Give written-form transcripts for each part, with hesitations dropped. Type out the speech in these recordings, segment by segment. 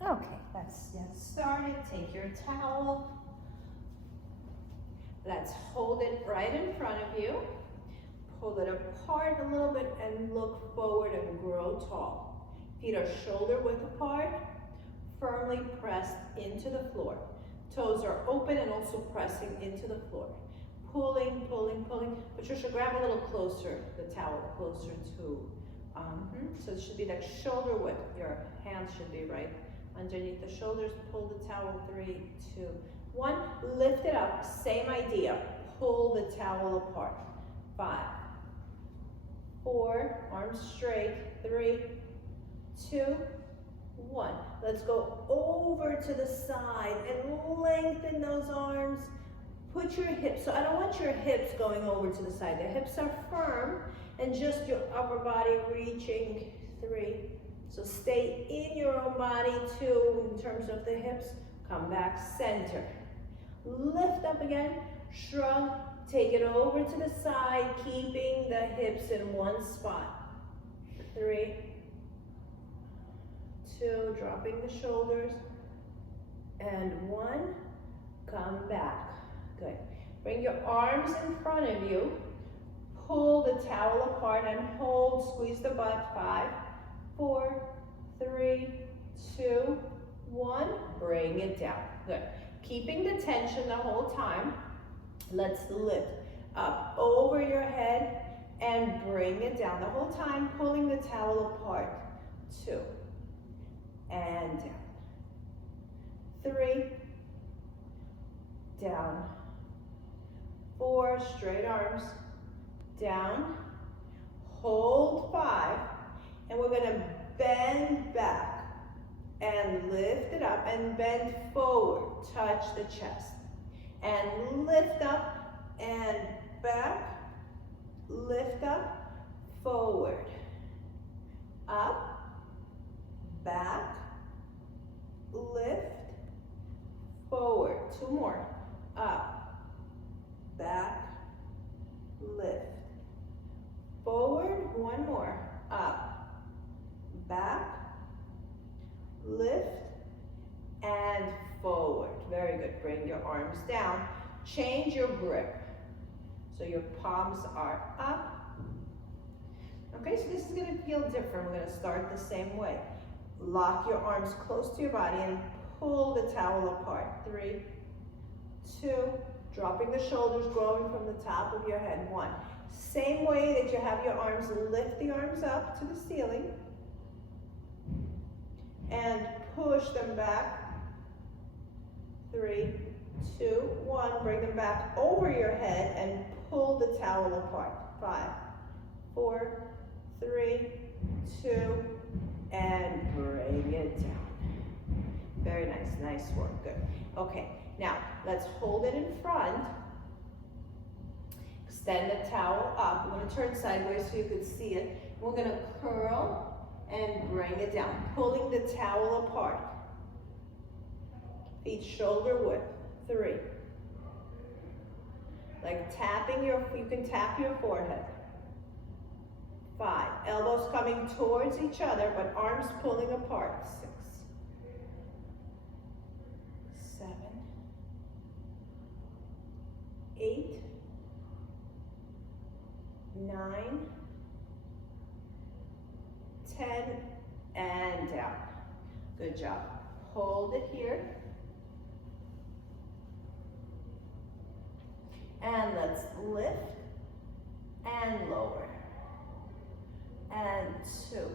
Okay, let's get started. Take your towel. Let's hold it right in front of you. Pull it apart a little bit and look forward and grow tall. Feet are shoulder width apart, firmly pressed into the floor. Toes are open and also pressing into the floor. Pulling, pulling, pulling. Patricia, grab a little closer, the towel closer to, so it should be like shoulder width. Your hands should be right underneath the shoulders. Pull the towel, 3, 2, 1. Lift it up, same idea. Pull the towel apart. 5, 4, arms straight, 3, 2, 1. Let's go over to the side and lengthen those arms. Put your hips, so I don't want your hips going over to the side. The hips are firm and just your upper body reaching, 3. So stay in your own body, 2, in terms of the hips. Come back, center. Lift up again, shrug, take it over to the side, keeping the hips in one spot. 3, 2, dropping the shoulders, and 1, come back. Good. Bring your arms in front of you, pull the towel apart and hold, squeeze the butt. 5, 4, 3, 2, 1, bring it down. Good. Keeping the tension the whole time, let's lift up over your head and bring it down the whole time, pulling the towel apart. 2, and down. 3, down. 4, straight arms, down. Hold 5, and we're gonna bend back and lift it up and bend forward, touch the chest. And lift up and back, lift up, forward, up, back, lift, forward. 2 more, up, back, lift, forward. 1 more, up, back, lift, and forward. Very good. Bring your arms down. Change your grip. So your palms are up. Okay, so this is going to feel different. We're going to start the same way. Lock your arms close to your body and pull the towel apart. 3, 2, dropping the shoulders, growing from the top of your head. 1. Same way that you have your arms, lift the arms up to the ceiling and push them back. 3, 2, 1. Bring them back over your head and pull the towel apart. 5, 4, 3, 2, and bring it down. Very nice. Nice work. Good. Okay. Now, let's hold it in front. Extend the towel up. I'm going to turn sideways so you can see it. We're going to curl and bring it down, pulling the towel apart. Feet shoulder width. 3. Like tapping you can tap your forehead. 5. Elbows coming towards each other, but arms pulling apart. 6, 7, 8, 9, 10, and down. Good job. Hold it here. And let's lift and lower. And 2.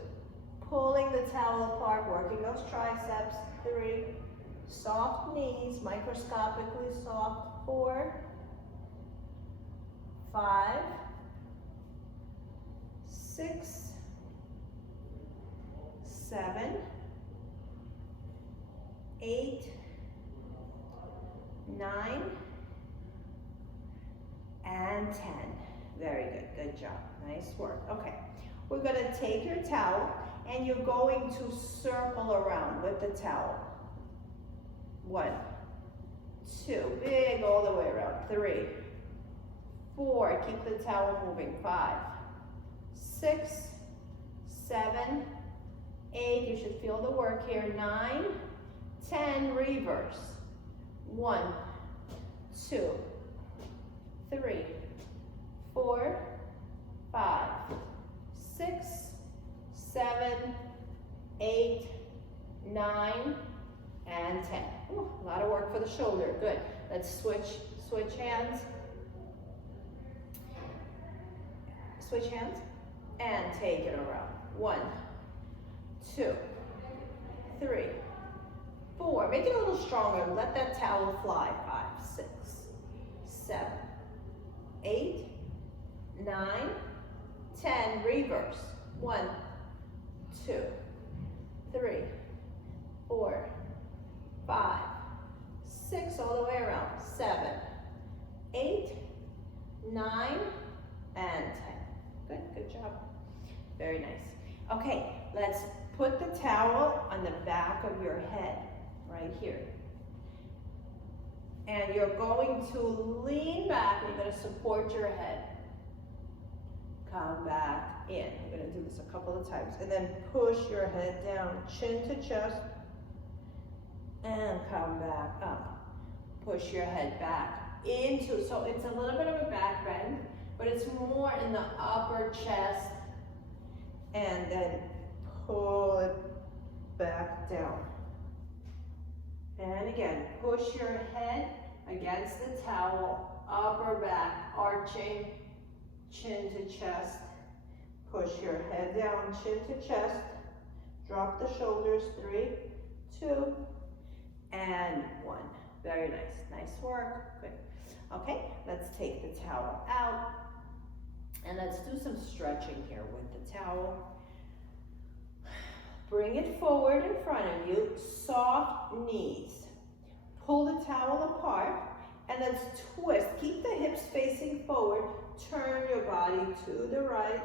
Pulling the towel apart, working those triceps. 3. Soft knees, microscopically soft. 4, 5, 6, 7, 8, 9, and 10. Very good. Good job. Nice work. Okay. We're going to take your towel and you're going to circle around with the towel. 1, 2, big all the way around. 3, 4, keep the towel moving. 5, 6, 7, 8, you should feel the work here. 9, 10, reverse. 1, 2, 3, 4, 5, 6, 7, 8, 9, and 10. Ooh, a lot of work for the shoulder. Good. Let's switch hands. Switch hands and take it around. 1, 2, 3, 4. Make it a little stronger. Let that towel fly. 5, 6, 7, 8, 9, 10. Reverse. 1, 2, 3, 4, 5, 6, all the way around. 7, 8, 9, and 10. Good job. Very nice. Okay, let's put the towel on the back of your head, right here. And you're going to lean back, and you're going to support your head. Come back in. I'm going to do this a couple of times. And then push your head down, chin to chest. And come back up. Push your head back into, so it's a little bit of a back bend, but it's more in the upper chest. And then pull it back down. And again, push your head against the towel, upper back, arching, chin to chest. Push your head down, chin to chest. Drop the shoulders, 3, 2, and 1. Very nice. Nice work. Good. Okay, let's take the towel out. And let's do some stretching here with the towel. Bring it forward in front of you, soft knees. Pull the towel apart, and let's twist. Keep the hips facing forward. Turn your body to the right,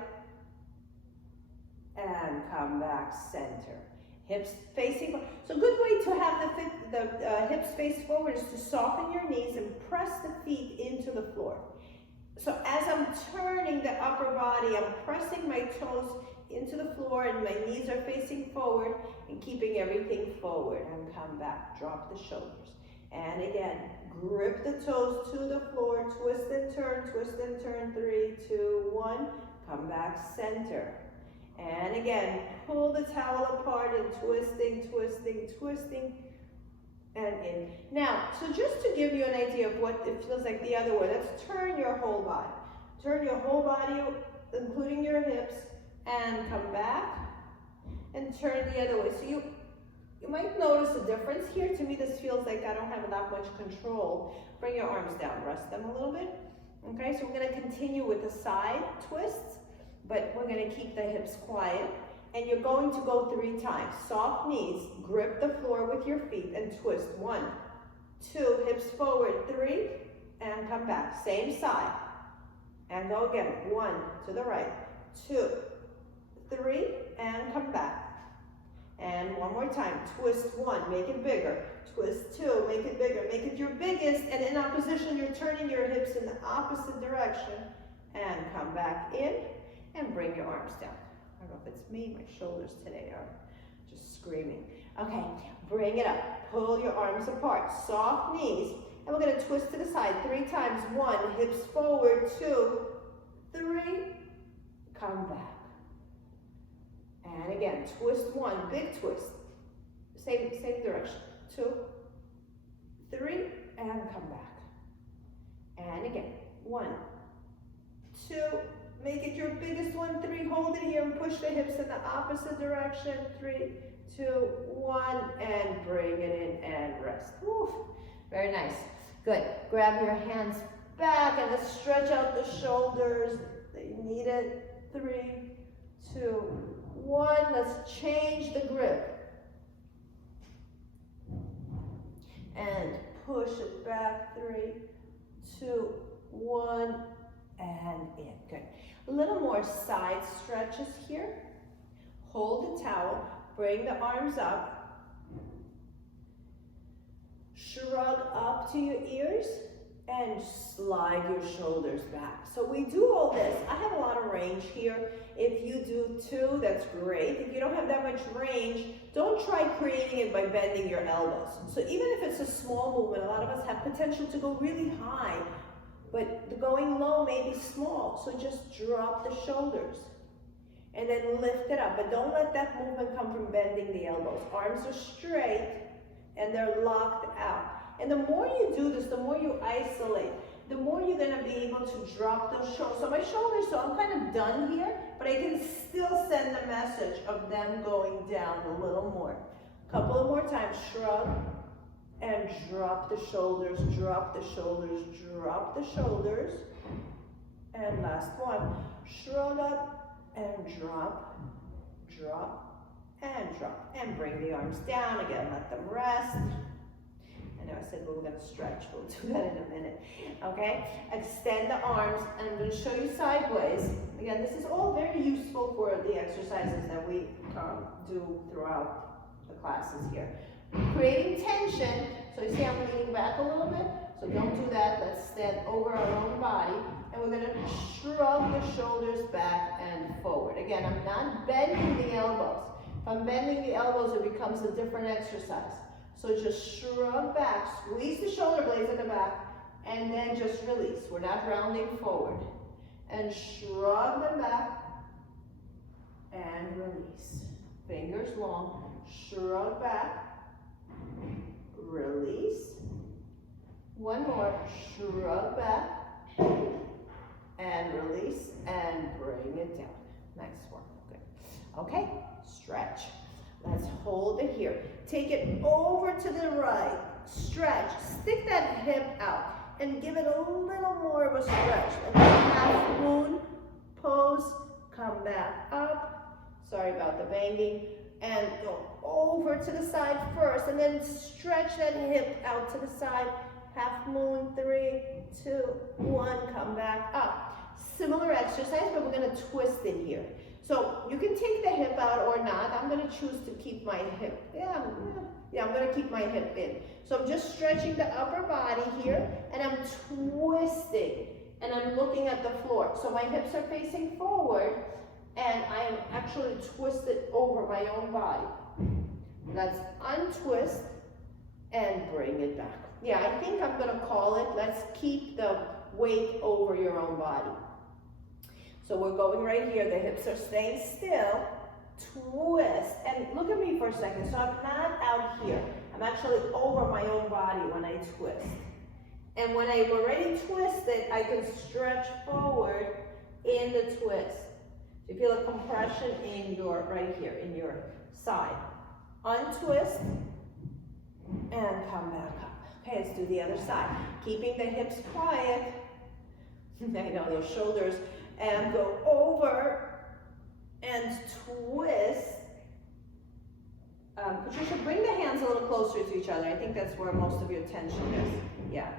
and come back center. Hips facing forward. So a good way to have the hips face forward is to soften your knees and press the feet into the floor. So as I'm turning the upper body, I'm pressing my toes into the floor and my knees are facing forward and keeping everything forward. And come back, drop the shoulders. And again, grip the toes to the floor, twist and turn, 3, 2, 1. Come back center. And again, pull the towel apart and twisting, and in. Now, so just to give you an idea of what it feels like the other way, let's turn your whole body. Turn your whole body, including your hips, and come back and turn the other way. So you might notice a difference here. To me, this feels like I don't have that much control. Bring your arms down, rest them a little bit. Okay, so we're going to continue with the side twists, but we're going to keep the hips quiet. And you're going to go 3 times. Soft knees, grip the floor with your feet and twist. 1, 2, hips forward, 3, and come back. Same side. And go again. 1, to the right, 2, 3, and come back. And one more time. Twist 1, make it bigger. Twist 2, make it bigger. Make it your biggest, and in opposition, you're turning your hips in the opposite direction. And come back in, and bring your arms down. I don't know if it's me, my shoulders today are just screaming. Okay, bring it up. Pull your arms apart. Soft knees. And we're going to twist to the side 3 times. 1, hips forward. 2, 3, come back. And again, twist 1, big twist. Same direction. 2, 3, and come back. And again, 1, 2, make it your biggest one. 3, hold it here and push the hips in the opposite direction. 3, 2, 1, and bring it in and rest. Woo. Very nice. Good. Grab your hands back and let's stretch out the shoulders. You need it. 3, 2, 1. Let's change the grip. And push it back. 3, 2, 1, and in. Good. A little more side stretches here. Hold the towel, bring the arms up, shrug up to your ears, and slide your shoulders back. So we do all this. I have a lot of range here. If you do too, that's great. If you don't have that much range, don't try creating it by bending your elbows. So even if it's a small movement, a lot of us have potential to go really high, but the going low may be small. So just drop the shoulders and then lift it up. But don't let that movement come from bending the elbows. Arms are straight and they're locked out. And the more you do this, the more you isolate, the more you're gonna be able to drop those shoulders. So my shoulders, so I'm kind of done here, but I can still send the message of them going down a little more. A couple of more times, shrug and drop the shoulders, drop the shoulders, drop the shoulders. And last one, shrug up and drop, drop, and drop. And bring the arms down again, let them rest. I know I said we were going to stretch, we'll do that in a minute, okay? Extend the arms, and I'm going to show you sideways. Again, this is all very useful for the exercises that we do throughout the classes here. Creating tension, so you see I'm leaning back a little bit, so don't do that. Let's stand over our own body, and we're going to shrug the shoulders back and forward. Again, I'm not bending the elbows. If I'm bending the elbows, it becomes a different exercise. So just shrug back, squeeze the shoulder blades at the back, and then just release. We're not rounding forward. And shrug them back, and release. Fingers long, shrug back, release. One more, shrug back, and release, and bring it down. Nice one, good. Okay, stretch. Let's hold it here. Take it over to the right. Stretch. Stick that hip out and give it a little more of a stretch. And then half moon pose. Come back up. Sorry about the banging. And go over to the side first. And then stretch that hip out to the side. Half moon. 3, 2, 1. Come back up. Similar exercise, but we're going to twist it here. So you can take the hip out or not. I'm going to choose to keep my hip. Yeah, I'm going to keep my hip in. So I'm just stretching the upper body here, and I'm twisting, and I'm looking at the floor. So my hips are facing forward, and I am actually twisted over my own body. Let's untwist and bring it back. Yeah, I think I'm going to call it, let's keep the weight over your own body. So we're going right here, the hips are staying still, twist, and look at me for a second. So I'm not out here, I'm actually over my own body when I twist. And when I've already twisted, I can stretch forward in the twist. So you feel a compression in your, right here, in your side. Untwist, and come back up. Okay, let's do the other side. Keeping the hips quiet, I know those shoulders, and go over and twist. Patricia, bring the hands a little closer to each other. I think that's where most of your tension is. Yeah.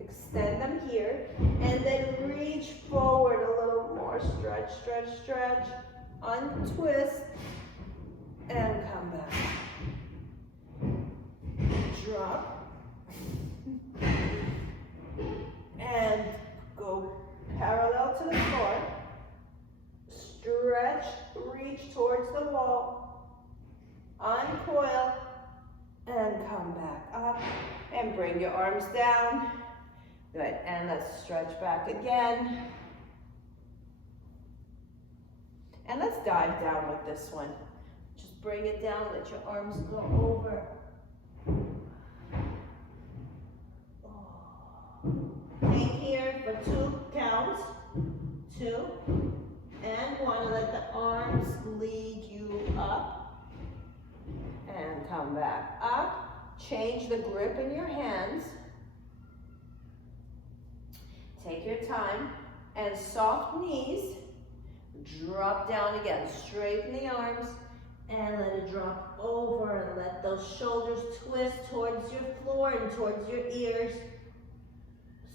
Extend them here, and then reach forward a little more. Stretch, stretch, stretch. Untwist, and come back. Drop. And go parallel to the floor. Stretch, reach towards the wall. Uncoil, and come back up. And bring your arms down. Good, and let's stretch back again. And let's dive down with this one. Just bring it down, let your arms go over. Hang here for 2 counts. 2 and 1. And let the arms lead you up. And come back up. Change the grip in your hands. Take your time. And soft knees. Drop down again. Straighten the arms. And let it drop over. And let those shoulders twist towards your floor and towards your ears.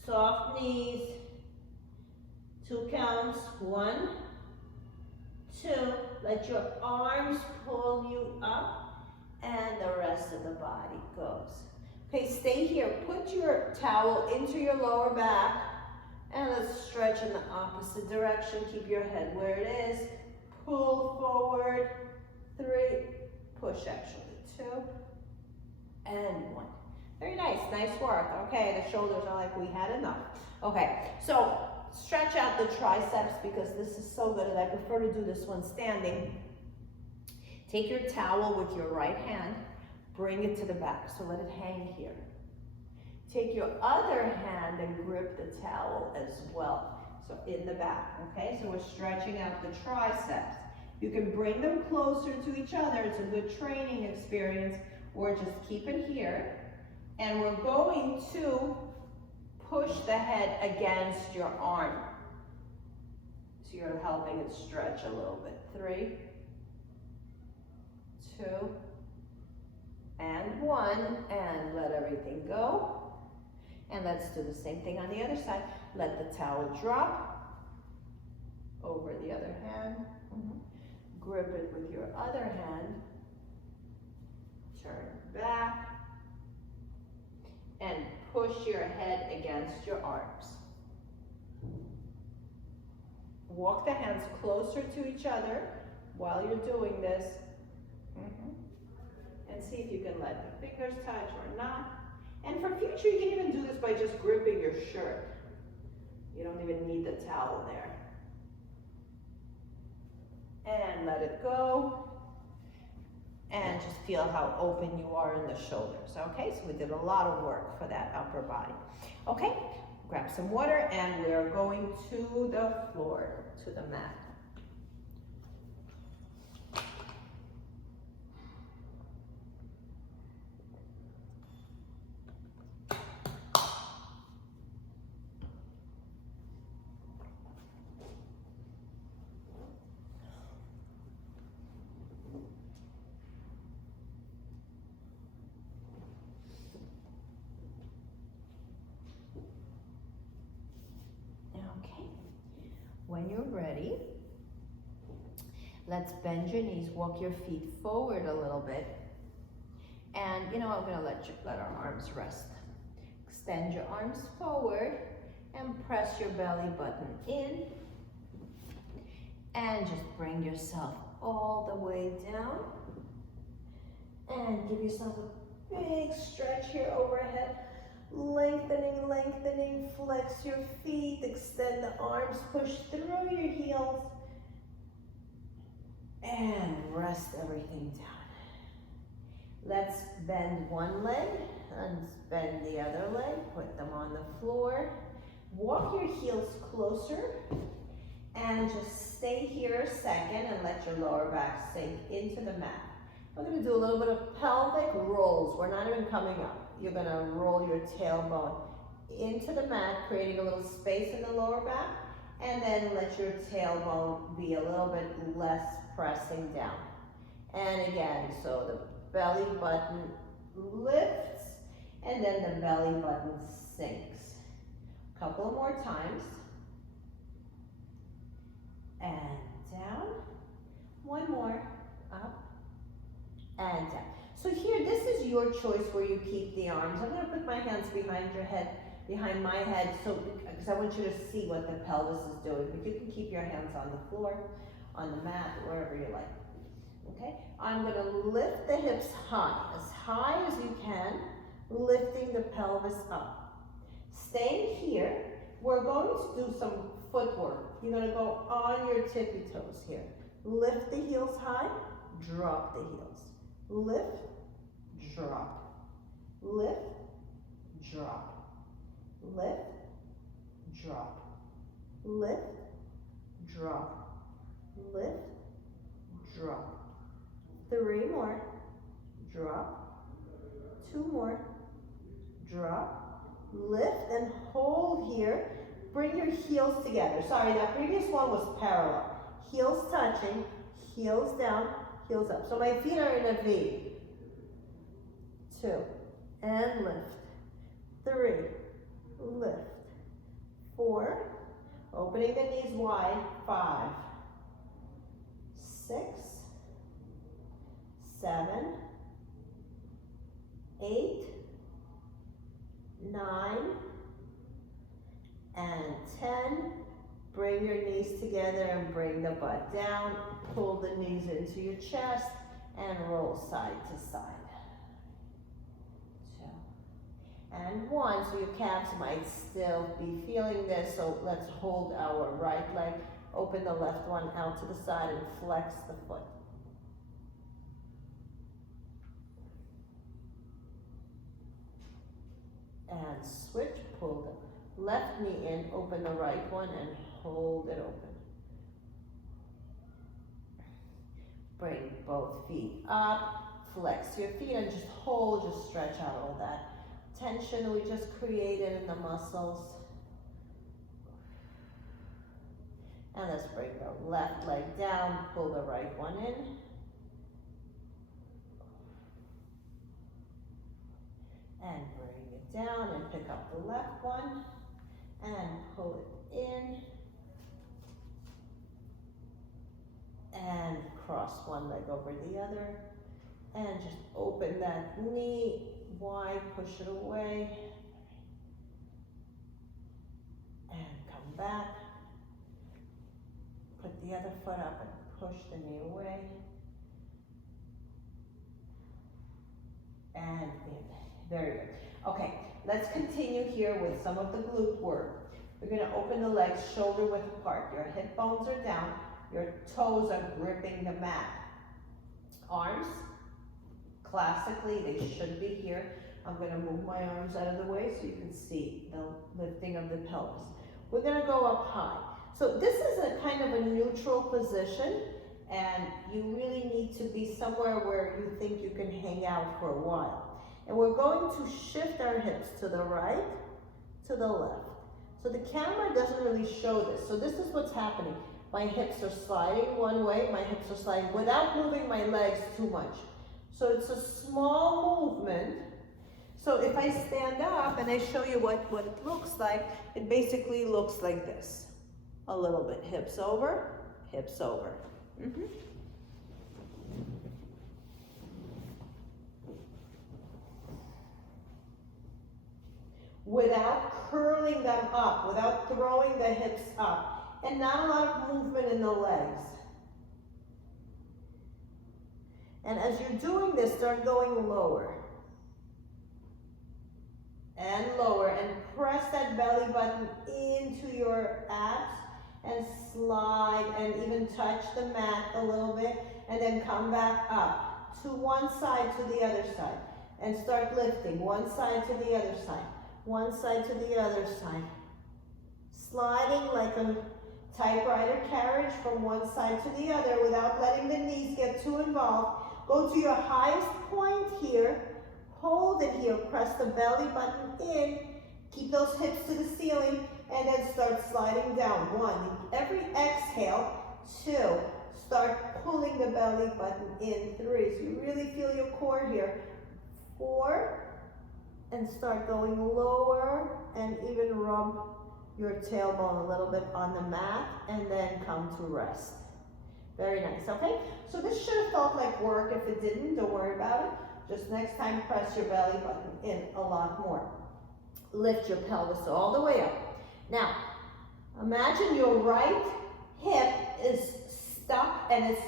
Soft knees. 2 counts. 1, 2. Let your arms pull you up, and the rest of the body goes. Okay, stay here. Put your towel into your lower back and let's stretch in the opposite direction. Keep your head where it is. Pull forward. 3, push actually, 2, and 1. Very nice, nice work. Okay, the shoulders are like, we had enough. Okay, so stretch out the triceps because this is so good and I prefer to do this one standing. Take your towel with your right hand, bring it to the back, so let it hang here. Take your other hand and grip the towel as well, so in the back, okay? So we're stretching out the triceps. You can bring them closer to each other. It's a good training experience, or just keep it here. And we're going to push the head against your arm. So you're helping it stretch a little bit. 3, 2, and 1, and let everything go. And let's do the same thing on the other side. Let the towel drop over the other hand. Grip it with your other hand. Turn back. And push your head against your arms. Walk the hands closer to each other while you're doing this. And see if you can let the fingers touch or not. And for future, you can even do this by just gripping your shirt. You don't even need the towel there. And let it go. And just feel how open you are in the shoulders. Okay, so we did a lot of work for that upper body. Okay, grab some water and we're going to the floor, to the mat. When you're ready, let's bend your knees, walk your feet forward a little bit. And I'm gonna let our arms rest. Extend your arms forward and press your belly button in. And just bring yourself all the way down. And give yourself a big stretch here overhead. Lengthening, lengthening, flex your feet, extend the arms, push through your heels, and rest everything down. Let's bend one leg and bend the other leg, put them on the floor. Walk your heels closer, and just stay here a second and let your lower back sink into the mat. We're going to do a little bit of pelvic rolls. We're not even coming up. You're going to roll your tailbone into the mat, creating a little space in the lower back, and then let your tailbone be a little bit less pressing down. And again, so the belly button lifts, and then the belly button sinks. A couple more times. And down. One more. Up. And down. So here, this is your choice where you keep the arms. I'm going to put my hands behind your head, behind my head, so because I want you to see what the pelvis is doing. But you can keep your hands on the floor, on the mat, wherever you like. Okay? I'm going to lift the hips high as you can, lifting the pelvis up. Staying here, we're going to do some footwork. You're going to go on your tippy toes here. Lift the heels high, drop the heels. Lift, drop, lift, drop, lift, drop, lift, drop, lift, drop. 3 more, drop, 2 more, drop, lift and hold here. Bring your heels together. Sorry, that previous one was parallel. Heels touching, heels down, heels up. So my feet are in a V. 2, and lift. 3, lift. 4, opening the knees wide. 5, 6, 7, 8, 9, and 10. Bring your knees together and bring the butt down. Pull the knees into your chest and roll side to side. 2, and 1. So your calves might still be feeling this, so let's hold our right leg, open the left one out to the side and flex the foot. And switch, pull the left knee in, open the right one and hold it open. Bring both feet up, flex your feet and just hold, just stretch out all that tension we just created in the muscles. And let's bring the left leg down, pull the right one in. And bring it down and pick up the left one and pull it in. And cross one leg over the other. And just open that knee wide, push it away. And come back. Put the other foot up and push the knee away. And in. Very good. Okay, let's continue here with some of the glute work. We're going to open the legs shoulder width apart. Your hip bones are down. Your toes are gripping the mat. Arms, classically, they should be here. I'm going to move my arms out of the way so you can see the lifting of the pelvis. We're going to go up high. So this is a kind of a neutral position, and you really need to be somewhere where you think you can hang out for a while. And we're going to shift our hips to the right, to the left. So the camera doesn't really show this. So this is what's happening. My hips are sliding one way, my hips are sliding without moving my legs too much. So it's a small movement. So if I stand up and I show you what it looks like, it basically looks like this. A little bit, hips over, hips over. Without curling them up, without throwing the hips up, and not a lot of movement in the legs. And as you're doing this, start going lower. And lower, and press that belly button into your abs, and slide, and even touch the mat a little bit, and then come back up to one side to the other side, and start lifting one side to the other side. One side to the other side. Sliding like a typewriter carriage from one side to the other without letting the knees get too involved. Go to your highest point here. Hold it here. Press the belly button in. Keep those hips to the ceiling and then start sliding down. 1. Every exhale. 2. Start pulling the belly button in. 3. So you really feel your core here. 4. And start going lower and even rub your tailbone a little bit on the mat and then come to rest. Very nice, okay? So this should have felt like work. If it didn't, don't worry about it. Just next time, press your belly button in a lot more. Lift your pelvis all the way up. Now, imagine your right hip is stuck and it's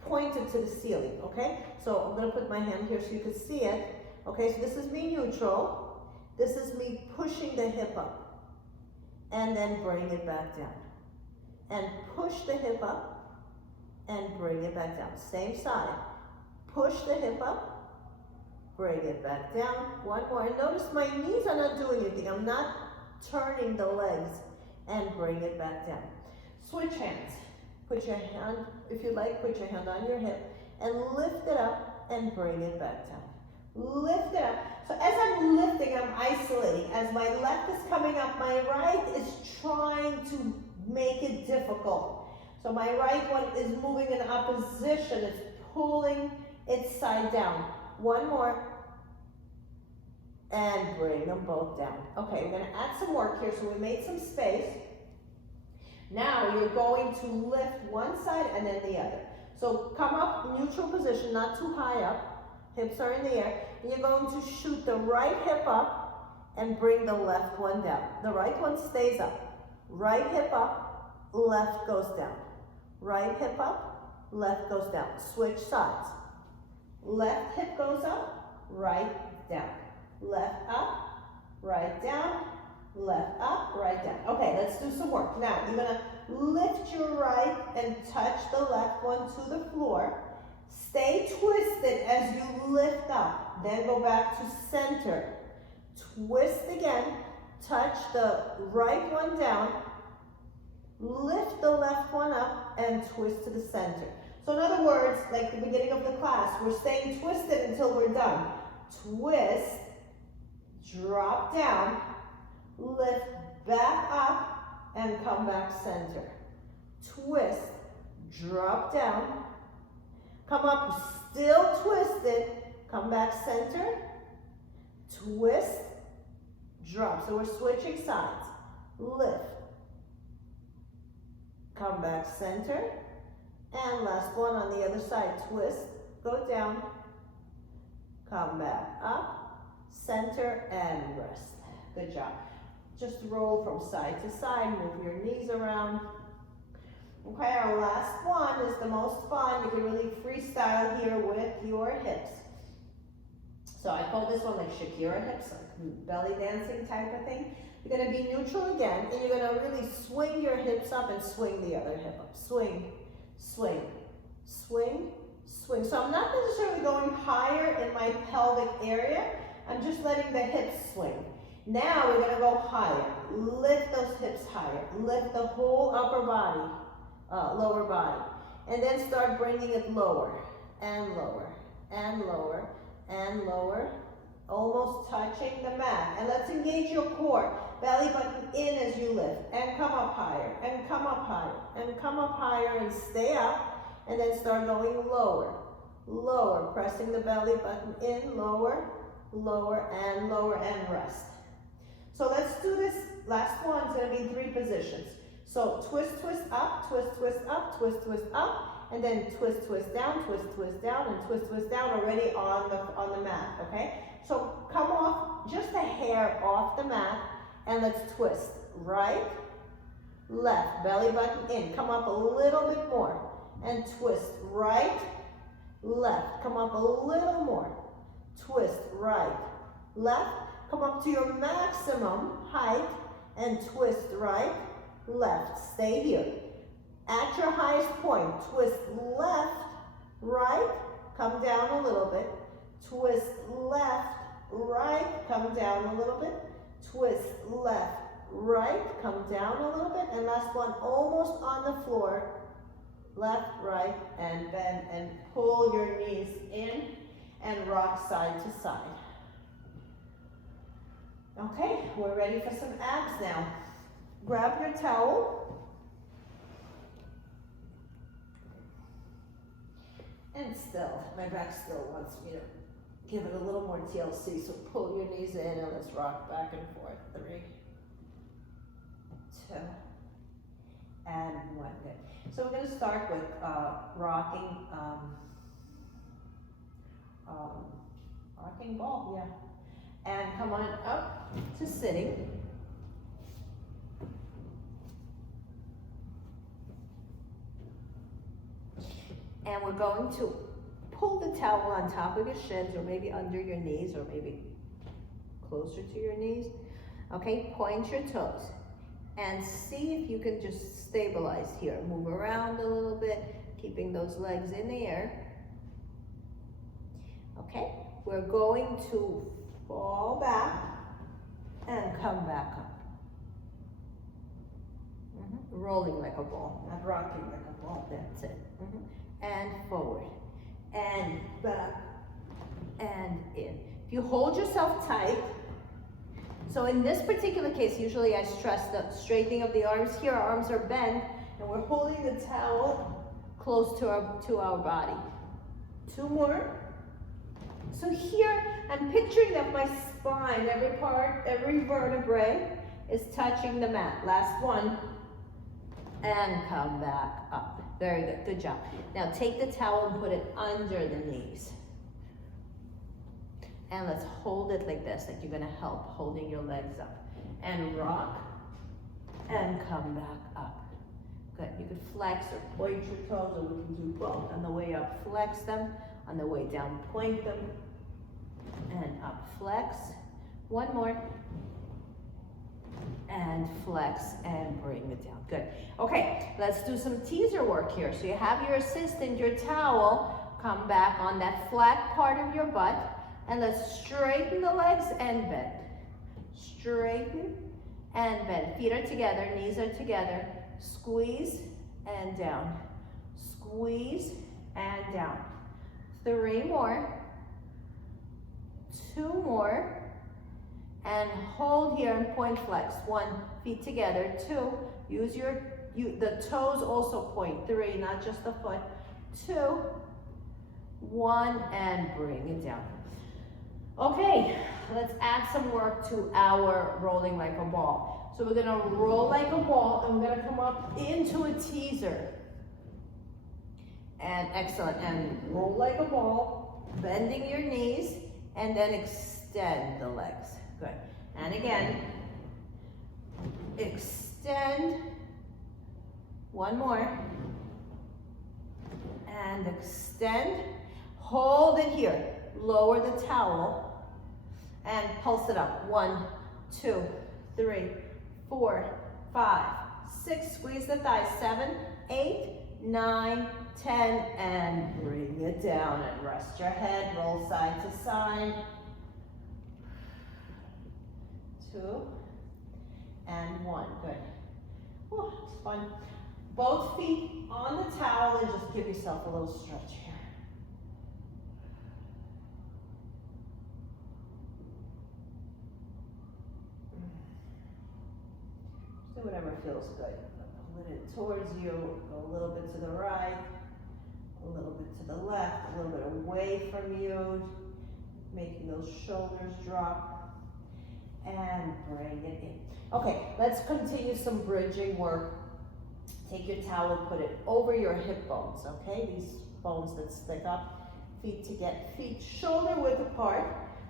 pointed to the ceiling, okay? So I'm gonna put my hand here so you can see it. Okay, so this is me neutral. This is me pushing the hip up. And then bring it back down. And push the hip up and bring it back down. Same side. Push the hip up, bring it back down. One more. And notice my knees are not doing anything. I'm not turning the legs, and bring it back down. Switch hands. Put your hand, if you like, put your hand on your hip and lift it up and bring it back down. Lift it up. So as I'm lifting, I'm isolating. As my left is coming up, my right is trying to make it difficult. So my right one is moving in opposition. It's pulling its side down. One more. And bring them both down. Okay, we're going to add some work here. So we made some space. Now you're going to lift one side and then the other. So come up, neutral position, not too high up. Hips are in the air. And you're going to shoot the right hip up and bring the left one down. The right one stays up. Right hip up, left goes down. Right hip up, left goes down. Switch sides. Left hip goes up, right down. Left up, right down, left up, right down. Okay, let's do some work. Now, you're gonna lift your right and touch the left one to the floor. Stay twisted as you lift up. Then go back to center. Twist again, touch the right one down, lift the left one up, and twist to the center. So in other words, like the beginning of the class, we're staying twisted until we're done. Twist, drop down, lift back up, and come back center. Twist, drop down, come up still twisted, come back center, twist, drop. So we're switching sides. Lift, come back center, and last one on the other side. Twist, go down, come back up, center, and rest. Good job. Just roll from side to side, move your knees around. Okay, our last one is the most fun. You can really freestyle here with your hips. So I call this one like Shakira hips, like belly dancing type of thing. You're gonna be neutral again, and you're gonna really swing your hips up and swing the other hip up. Swing, swing, swing, swing. So I'm not necessarily going higher in my pelvic area. I'm just letting the hips swing. Now we're gonna go higher. Lift those hips higher. Lift the whole upper body, lower body. And then start bringing it lower, and lower, and lower, and lower. Almost touching the mat. And let's engage your core. Belly button in as you lift. And come up higher, and come up higher, and come up higher, and stay up. And then start going lower, lower. Pressing the belly button in, lower, lower, and rest. So let's do this last one. It's going to be 3 positions. So twist, twist up, twist, twist up, twist, twist up, and then twist, twist down, and twist down already on the mat, okay? So come off just a hair off the mat, and let's twist. Right, left, belly button in. Come up a little bit more, and twist. Right, left, come up a little more. Twist, right, left, come up to your maximum height, and twist right, left. Stay here. At your highest point, twist left, right, come down a little bit. Twist left, right, come down a little bit. Twist left, right, come down a little bit. And last one, almost on the floor. Left, right, and bend, and pull your knees in and rock side to side. Okay, we're ready for some abs now. Grab your towel. And still, my back still wants me to give it a little more TLC, so pull your knees in and let's rock back and forth. 3, 2, and 1. Good. So we're going to start with rocking ball, yeah. And come on up to sitting. And we're going to pull the towel on top of your shins, or maybe under your knees, or maybe closer to your knees. Okay, point your toes. And see if you can just stabilize here. Move around a little bit, keeping those legs in the air. Okay, we're going to fall back and come back up. Rolling like a ball, not rocking like a ball. That's it. And forward, and back, and in. If you hold yourself tight, so in this particular case, usually I stress the straightening of the arms. Here our arms are bent, and we're holding the towel close to our body. 2 more. So here, I'm picturing that my spine, every vertebrae is touching the mat. Last one, and come back up. Very good, good job. Now take the towel and put it under the knees. And let's hold it like this, like you're gonna help holding your legs up. And rock, and come back up. Good, you could flex or point your toes, or we can do both. On the way up, flex them. On the way down, point them. And up, flex. One more. And flex, and bring it down. Good. Okay, let's do some teaser work here. So you have your assistant, your towel, come back on that flat part of your butt, and let's straighten the legs and bend. Straighten and bend. Feet are together, knees are together. Squeeze and down. Squeeze and down. 3 more. 2 more. And hold here and point flex. 1, feet together. 2, use the toes also point. 3, not just the foot. 2, 1, and bring it down. Okay, let's add some work to our rolling like a ball. So we're gonna roll like a ball, and we're gonna come up into a teaser. And excellent, and roll like a ball, bending your knees, and then extend the legs. Good, and again, extend. 1 more, and extend. Hold it here, lower the towel, and pulse it up. 1, 2, 3, 4, 5, 6. Squeeze the thighs. 7, 8, 9, 10, and bring it down and rest your head. Roll side to side. 2 and 1. Good. Oh, it's fun. Both feet on the towel, and just give yourself a little stretch here. Do whatever feels good. Pull it towards you, go a little bit to the right, a little bit to the left, a little bit away from you, making those shoulders drop, and bring it in. Okay, let's continue some bridging work. Take your towel and put it over your hip bones, okay? These bones that stick up, feet shoulder width apart.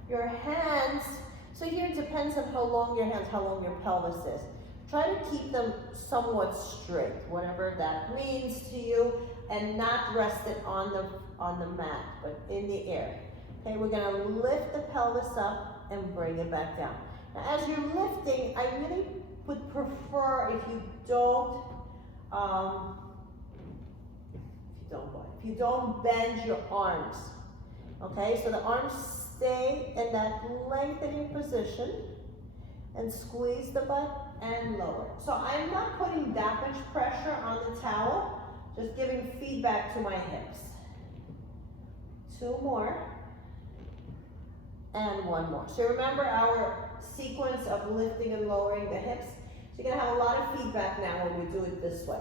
Your hands, so here it depends on how long your hands, how long your pelvis is. Try to keep them somewhat straight, whatever that means to you, and not rest it on the mat, but in the air. Okay, we're gonna lift the pelvis up and bring it back down. Now, as you're lifting, I really would prefer if you don't bend your arms. Okay, so the arms stay in that lengthening position, and squeeze the butt and lower. So I'm not putting that much pressure on the towel, just giving feedback to my hips. 2 more, and 1 more. So remember our sequence of lifting and lowering the hips. So you're gonna have a lot of feedback now when we do it this way.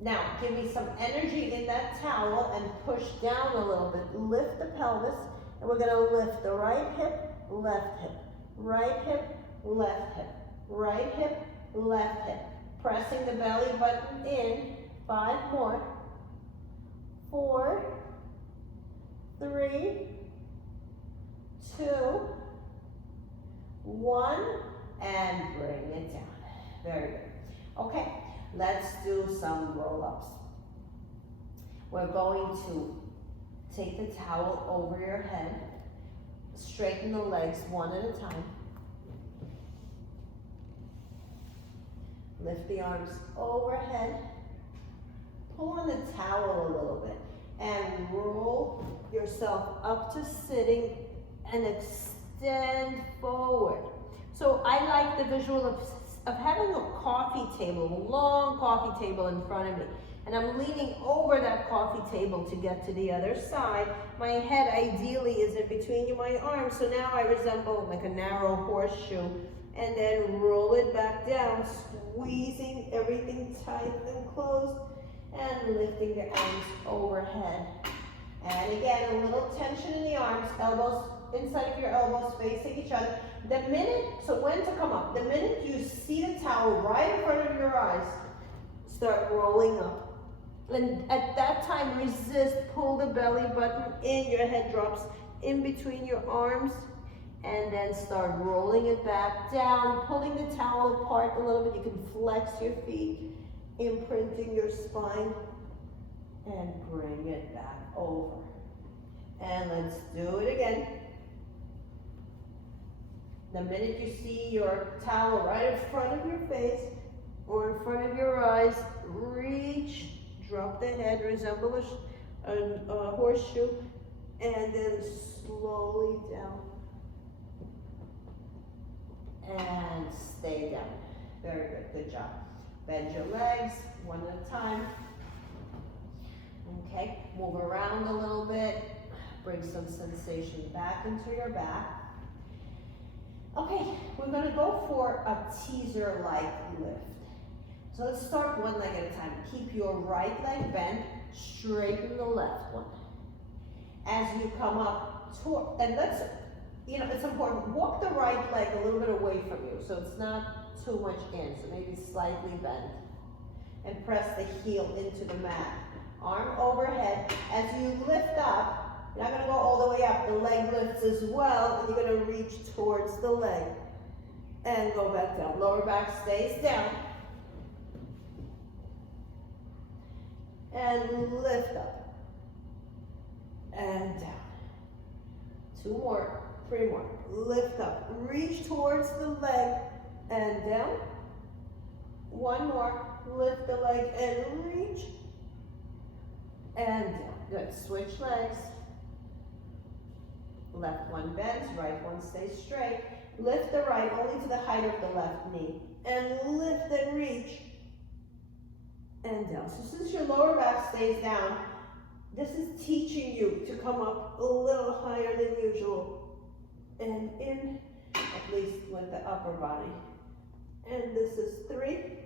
Now, give me some energy in that towel and push down a little bit. Lift the pelvis, and we're gonna lift the right hip, left hip, right hip, left hip, right hip, left hip. Pressing the belly button in. 5 more. 4, 3, 2, 1, and bring it down. Very good. Okay, let's do some roll-ups. We're going to take the towel over your head, straighten the legs one at a time. Lift the arms overhead. Pull on the towel a little bit and roll yourself up to sitting and extend forward. So I like the visual of having a coffee table, a long coffee table in front of me. And I'm leaning over that coffee table to get to the other side. My head ideally is in between my arms, so now I resemble like a narrow horseshoe. And then roll it back down, squeezing everything tight and closed, and lifting the arms overhead. And again, a little tension in the arms, elbows inside of your elbows facing each other. The minute, so when to come up? The minute you see the towel right in front of your eyes, start rolling up. And at that time, resist, pull the belly button in, your head drops in between your arms, and then start rolling it back down, pulling the towel apart a little bit. You can flex your feet, imprinting your spine, and bring it back over. And let's do it again. The minute you see your towel right in front of your face or in front of your eyes, reach, drop the head, resemble a horseshoe, and then slowly down. And stay down. Very good, good job. Bend your legs one at a time. Okay, move around a little bit. Bring some sensation back into your back. Okay, we're gonna go for a teaser-like lift. So let's start one leg at a time. Keep your right leg bent, straighten the left one. As you come up toward, and let's, it's important, walk the right leg a little bit away from you so it's not too much in, so maybe slightly bent. And press the heel into the mat. Arm overhead. As you lift up, you're not going to go all the way up. The leg lifts as well, and you're going to reach towards the leg. And go back down. Lower back stays down. And lift up. And down. 2 more, 3 more. Lift up. Reach towards the leg and down. 1 more. Lift the leg and reach. And down. Good. Switch legs. Left one bends, right one stays straight. Lift the right only to the height of the left knee. And lift and reach. And down. So since your lower back stays down, this is teaching you to come up a little higher than usual. And in, at least with the upper body. And this is 3.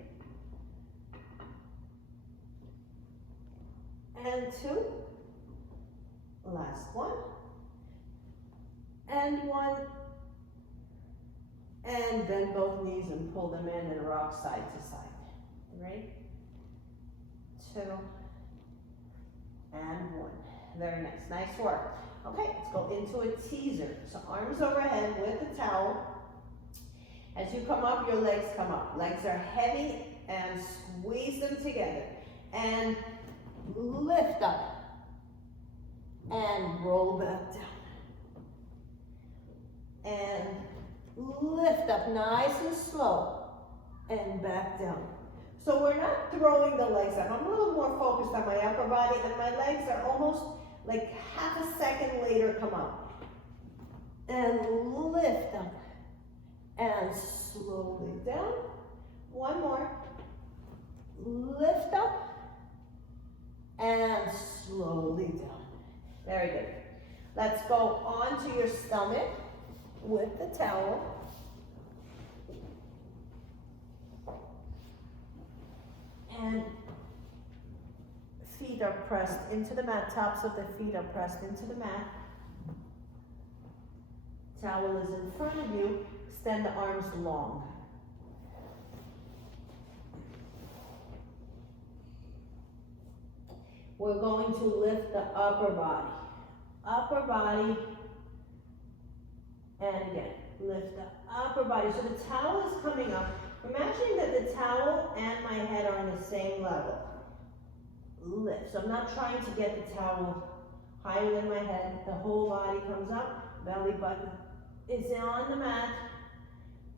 And 2. Last one. And 1. And bend both knees and pull them in and rock side to side. Right? 2. And 1. Very nice. Nice work. Okay, let's go into a teaser. So arms overhead with the towel. As you come up, your legs come up. Legs are heavy and squeeze them together. And lift up. And roll back down. And lift up nice and slow. And back down. So we're not throwing the legs up. I'm a little more focused on my upper body, and my legs are almost like half a second later come up. And lift up. And slowly down. 1 more. Lift up. And slowly down. Very good. Let's go onto your stomach with the towel. And feet are pressed into the mat. Tops of the feet are pressed into the mat. Towel is in front of you. Extend the arms long. We're going to lift the upper body. Upper body. And again, lift the upper body. So the towel is coming up. Imagining that the towel and my head are on the same level. Lift. So I'm not trying to get the towel higher than my head. The whole body comes up. Belly button is on the mat.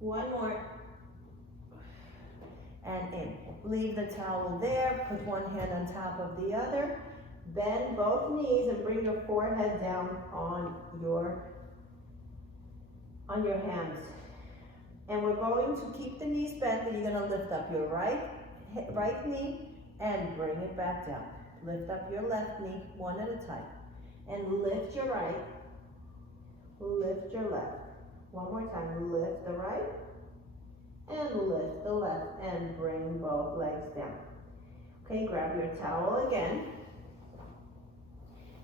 1 more. And in. Leave the towel there. Put one hand on top of the other. Bend both knees and bring your forehead down on your hands. And we're going to keep the knees bent, but you're going to lift up your right knee and bring it back down. Lift up your left knee one at a time. And lift your right. Lift your left. 1 more time. Lift the right. And lift the left. And bring both legs down. Okay, grab your towel again.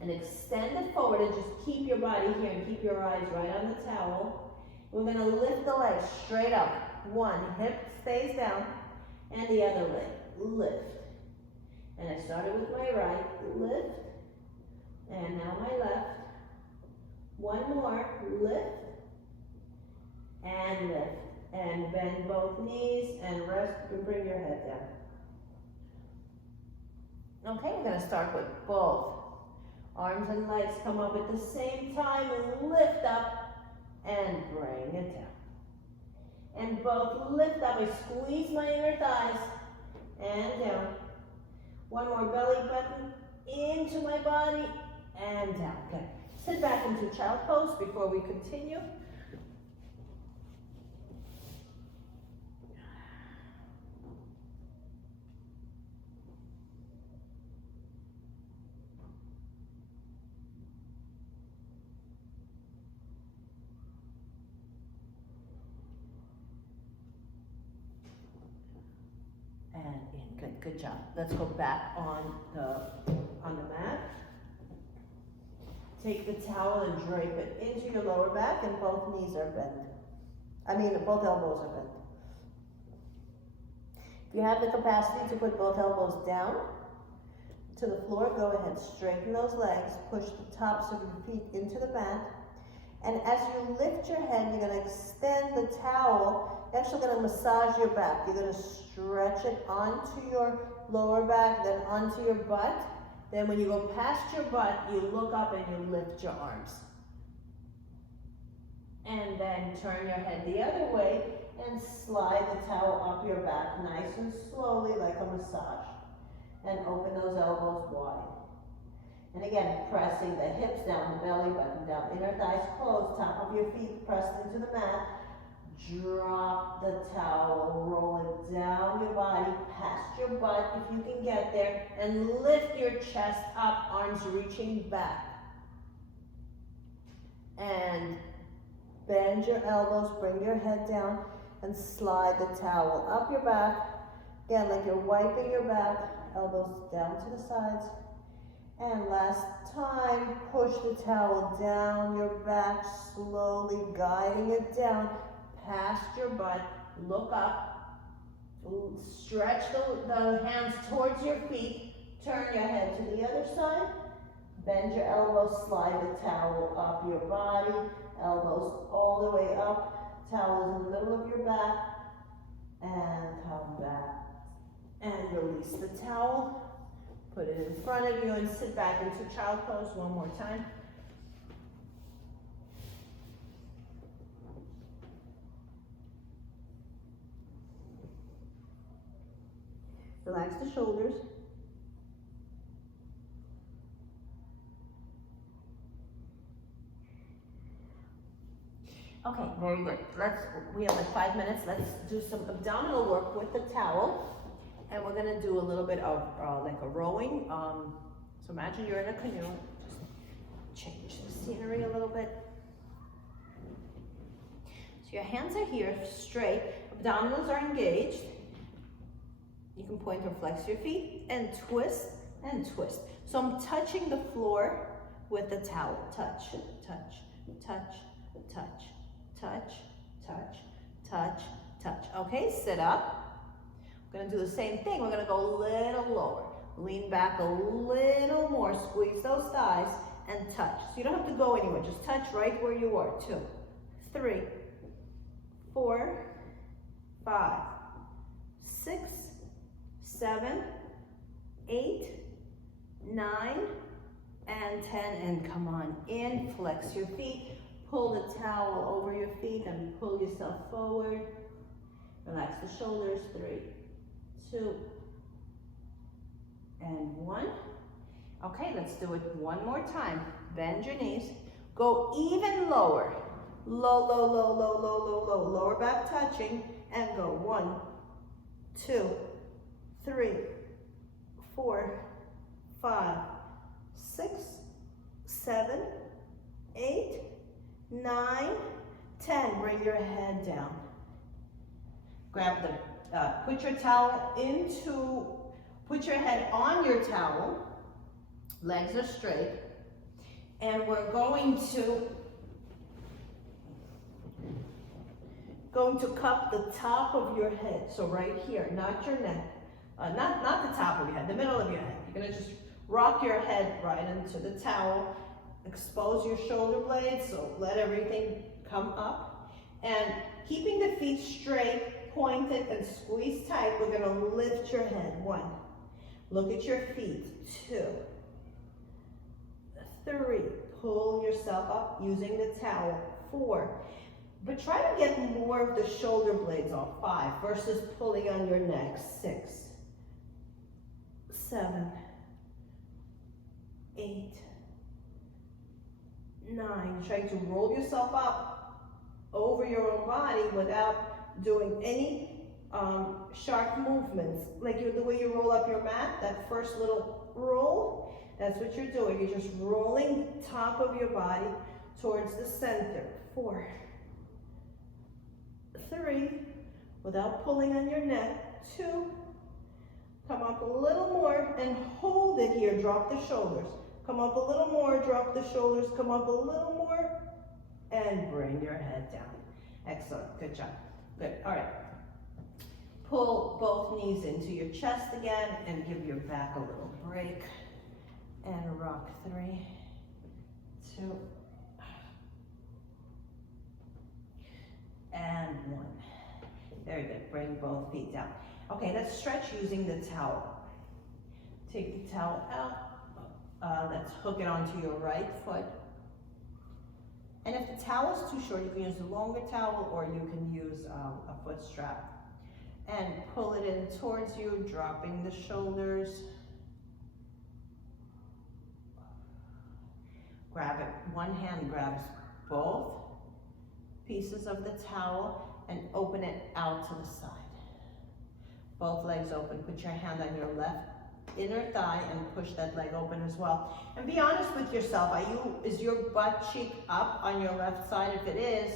And extend it forward and just keep your body here and keep your eyes right on the towel. We're going to lift the legs straight up. 1, hip stays down, and the other leg, lift. And I started with my right, lift, and now my left, One more, lift and lift. And bend both knees and rest and bring your head down. Okay, we're gonna start with both arms and legs come up at the same time and lift up and bring it down. And both lift up, I squeeze my inner thighs and down. One more belly button into my body and down. Good. Sit back into child pose before we continue. And in, good job. Let's go back on the mat. Take the towel and drape it into your lower back and both knees are bent. Both elbows are bent. If you have the capacity to put both elbows down to the floor, go ahead, straighten those legs, push the tops of your feet into the mat. And as you lift your head, you're gonna extend the towel. You're actually gonna massage your back. You're gonna stretch it onto your lower back, then onto your butt. Then when you go past your butt, you look up and you lift your arms. And then turn your head the other way and slide the towel up your back nice and slowly like a massage. And open those elbows wide. And again, pressing the hips down, the belly button down, inner thighs closed, top of your feet pressed into the mat. Drop the towel, roll it down your body, past your butt if you can get there, and lift your chest up, arms reaching back. And bend your elbows, bring your head down, and slide the towel up your back. Again, like you're wiping your back, elbows down to the sides. And last time, push the towel down your back, slowly guiding it down past your butt. Look up, stretch the hands towards your feet, turn your head to the other side, bend your elbows, slide the towel up your body, elbows all the way up, towels in the middle of your back, and come back. And release the towel. Put it in front of you and sit back into child pose one more time. Relax the shoulders. Okay, very good. We have like 5 minutes. Let's do some abdominal work with the towel. And we're gonna do a little bit of like a rowing. So imagine you're in a canoe. Just change the scenery a little bit. So your hands are here, straight. Abdominals are engaged. You can point or flex your feet and twist and twist. So I'm touching the floor with the towel. Touch, touch, touch, touch, touch, touch, touch, touch. Okay, sit up. We're gonna do the same thing. We're gonna go a little lower. Lean back a little more. Squeeze those thighs and touch. So you don't have to go anywhere. Just touch right where you are. 2, 3, 4, 5, 6, 7, 8, 9, and 10. And come on in. Flex your feet. Pull the towel over your feet and pull yourself forward. Relax the shoulders. 3, 2, and 1. Okay, let's do it one more time. Bend your knees. Go even lower. Low, low, low, low, low, low, low. Lower back touching. And go 1, 2, 3, 4, 5, 6, 7, 8, 9, 10. Bring your head down. Grab the put your towel put your head on your towel, legs are straight, and we're going to cup the top of your head, so right here, not your neck, not the top of your head, the middle of your head. You're gonna just rock your head right into the towel, expose your shoulder blades, so let everything come up. And keeping the feet straight, pointed, and squeeze tight, we're gonna lift your head. 1. Look at your feet. 2. 3. Pull yourself up using the towel. 4. But try to get more of the shoulder blades off. 5. Versus pulling on your neck. 6. 7. 8. 9. Trying to roll yourself up over your own body without doing any sharp movements. Like the way you roll up your mat, that first little roll, that's what you're doing. You're just rolling top of your body towards the center. 4. 3. Without pulling on your neck. 2. Come up a little more and hold it here. Drop the shoulders. Come up a little more, drop the shoulders. Come up a little more and bring your head down. Excellent, good job. Good, all right. Pull both knees into your chest again and give your back a little break. And rock. 3, 2, and 1. Very good, bring both feet down. Okay, let's stretch using the towel. Take the towel out. Let's hook it onto your right foot. And if the towel is too short, you can use a longer towel or you can use a foot strap. And pull it in towards you, dropping the shoulders. Grab it. One hand grabs both pieces of the towel and open it out to the side. Both legs open. Put your hand on your left inner thigh and push that leg open as well. And be honest with yourself. Is your butt cheek up on your left side? If it is,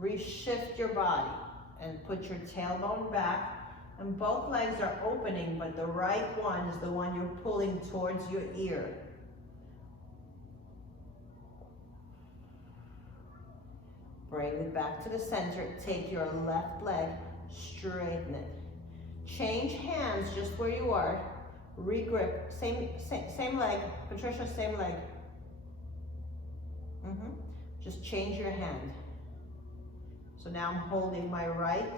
reshift your body and put your tailbone back. And both legs are opening, but the right one is the one you're pulling towards your ear. Bring it back to the center. Take your left leg, straighten it. Change hands just where you are. Regrip. Same leg. Patricia, same leg. Just change your hand. So now I'm holding my right,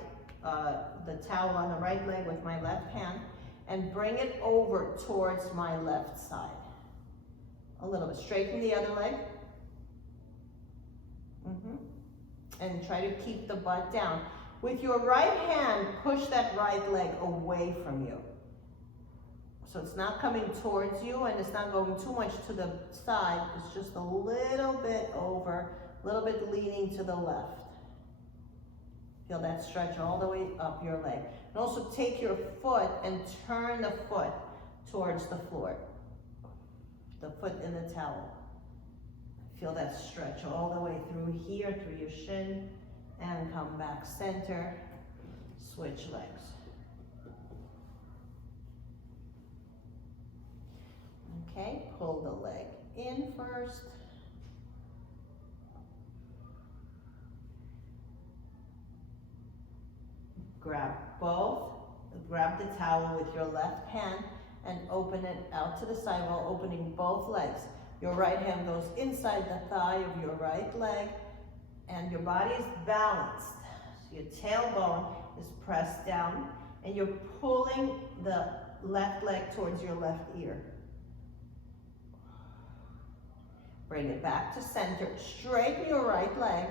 the towel on the right leg with my left hand, and bring it over towards my left side. A little bit. Straighten the other leg. And try to keep the butt down. With your right hand, push that right leg away from you. So it's not coming towards you and it's not going too much to the side. It's just a little bit over, a little bit leaning to the left. Feel that stretch all the way up your leg. And also take your foot and turn the foot towards the floor. The foot in the towel. Feel that stretch all the way through here, through your shin, and come back center. Switch legs. Okay, pull the leg in first. Grab the towel with your left hand and open it out to the side while opening both legs. Your right hand goes inside the thigh of your right leg and your body is balanced. So your tailbone is pressed down and you're pulling the left leg towards your left ear. Bring it back to center. Straighten your right leg.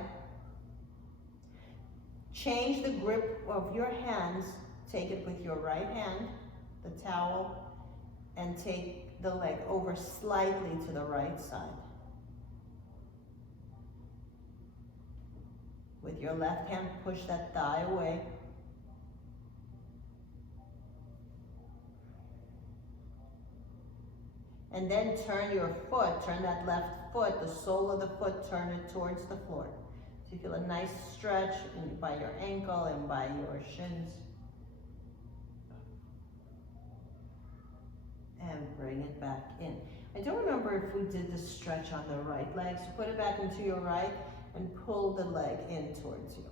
Change the grip of your hands. Take it with your right hand, the towel, and take the leg over slightly to the right side. With your left hand, push that thigh away. And then turn your foot, turn that left foot, the sole of the foot, turn it towards the floor. So you feel a nice stretch by your ankle and by your shins. And bring it back in. I don't remember if we did the stretch on the right leg, so put it back into your right and pull the leg in towards you.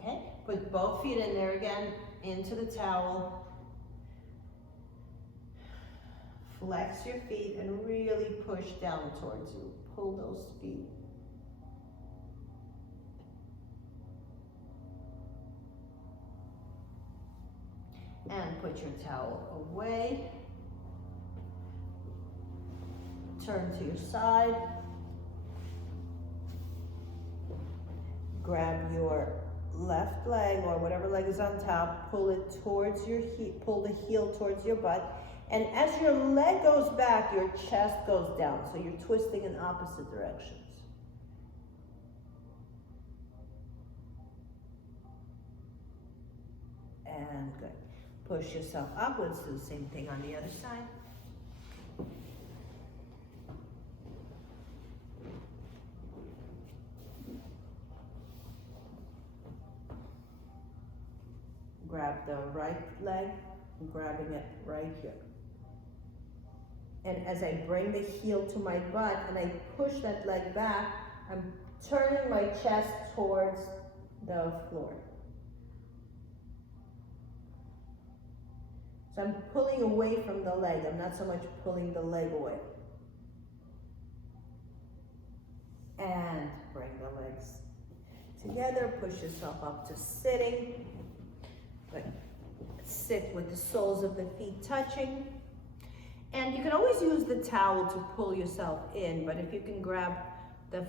Okay, put both feet in there again into the towel. Flex your feet and really push down towards you. Pull those feet. And put your towel away. Turn to your side. Grab your left leg or whatever leg is on top, pull it towards your heel, pull the heel towards your butt. And as your leg goes back, your chest goes down. So you're twisting in opposite directions. And good. Push yourself up. Let's do the same thing on the other side. Grab the right leg, I'm grabbing it right here. And as I bring the heel to my butt and I push that leg back, I'm turning my chest towards the floor. So I'm pulling away from the leg. I'm not so much pulling the leg away. And bring the legs together, push yourself up to sitting. Good. Sit with the soles of the feet touching. And you can always use the towel to pull yourself in, but if you can grab the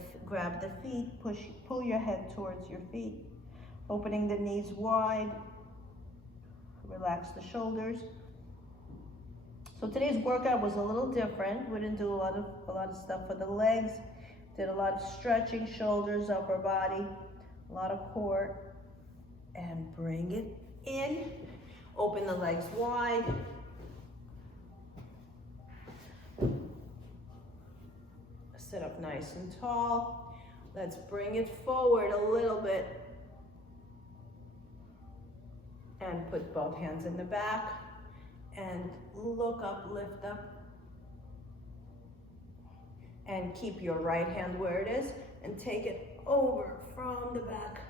feet, pull your head towards your feet, opening the knees wide, relax the shoulders. So today's workout was a little different. We didn't do a lot of stuff for the legs. Did a lot of stretching, shoulders, upper body, a lot of core, and bring it in. Open the legs wide. Sit up nice and tall. Let's bring it forward a little bit. And put both hands in the back. And look up, lift up. And keep your right hand where it is. And take it over from the back.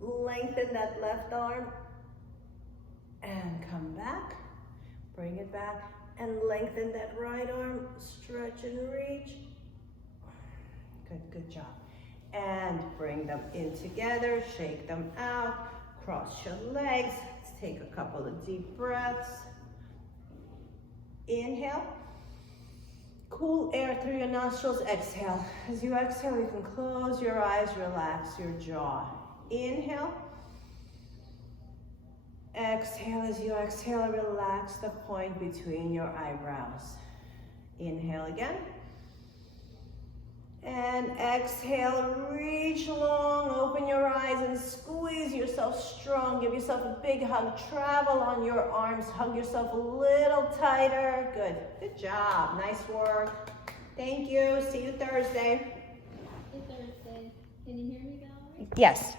Lengthen that left arm. And come back. Bring it back. And lengthen that right arm. Stretch and reach. Good job. And bring them in together, shake them out, cross your legs. Let's take a couple of deep breaths. Inhale. Cool air through your nostrils, exhale. As you exhale, you can close your eyes, relax your jaw. Inhale. Exhale, as you exhale, relax the point between your eyebrows. Inhale again. And exhale, reach long, open your eyes and squeeze yourself strong. Give yourself a big hug, travel on your arms, hug yourself a little tighter. Good job, nice work. Thank you, see you Thursday. Thursday. Can you hear me, Valerie? Yes.